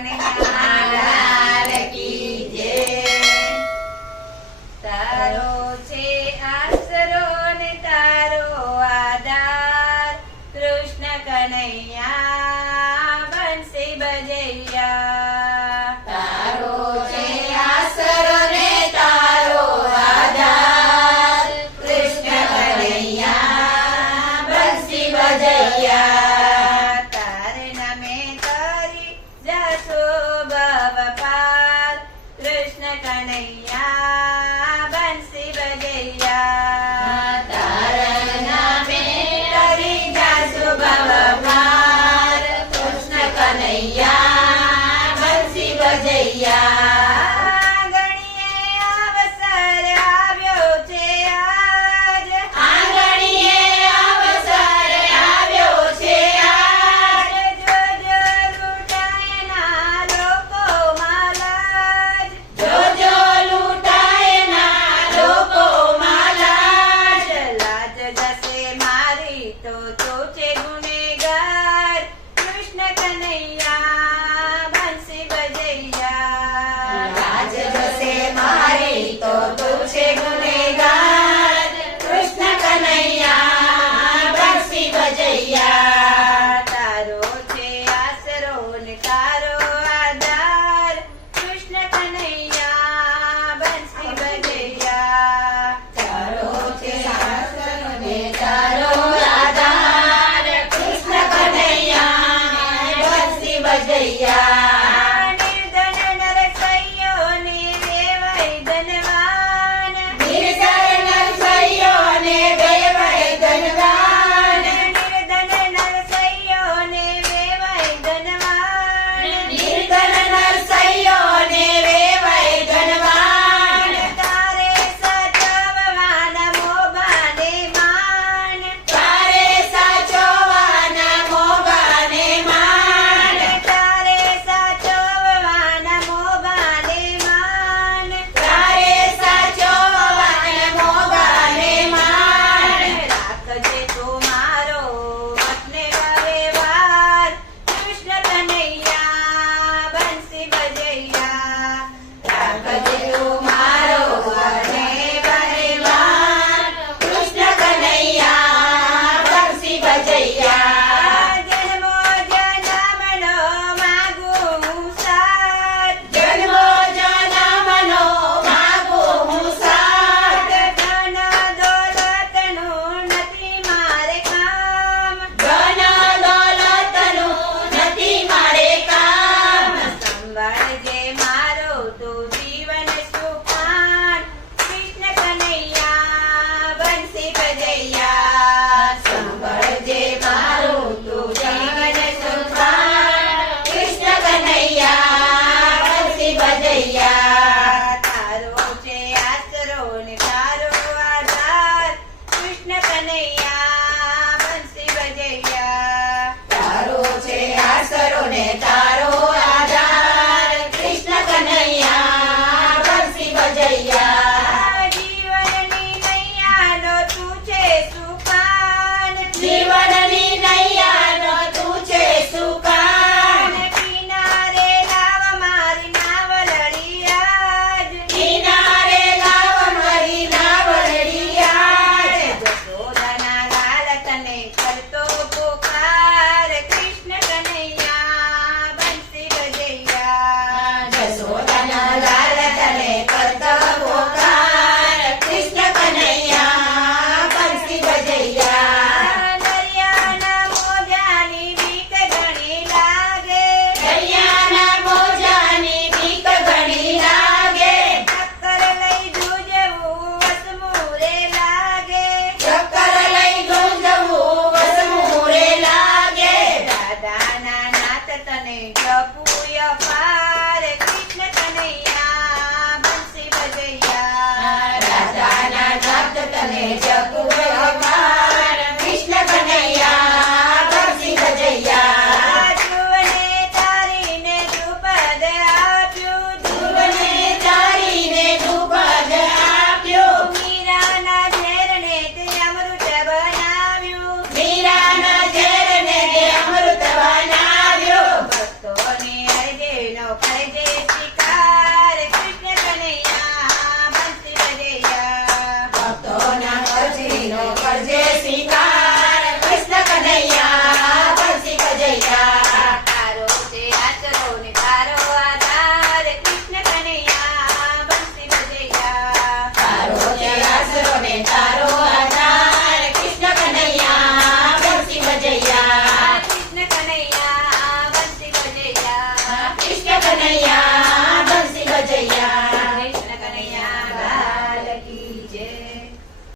કનૈયા કી જય। તારો છે આસરો ને તારો આધાર, કૃષ્ણ કનૈયા બંસી બજૈયા। તારો છે આસરો ને તારો આધાર, કૃષ્ણ કનૈયા બંસી બજૈયા। તારે નામે કરી જાશો ભવ પાર, કૃષ્ણ કનૈયા બંસી બજૈયા। તારા નામે તરી જાશો ભવ પાર, કૃષ્ણ કનૈયા બંસી બજૈયા। આંગણીએ અવસર આવ્યો છે આજ, આંગણીએ અવસર આવ્યો છે આજ, જોજો લૂંટાય ના લોકોમાં લાજ, જોજો લૂંટાય ના લોકોમાં લાજ। લાજ જશે મારી તો તું છે ગુનેગાર, કૃષ્ણ કનૈયા બંસી બજૈયા। કરજે શિકાર કૃષ્ણ કનૈયા બંસી બજૈયા ભક્તોના કરજીનો કરજે શિકાર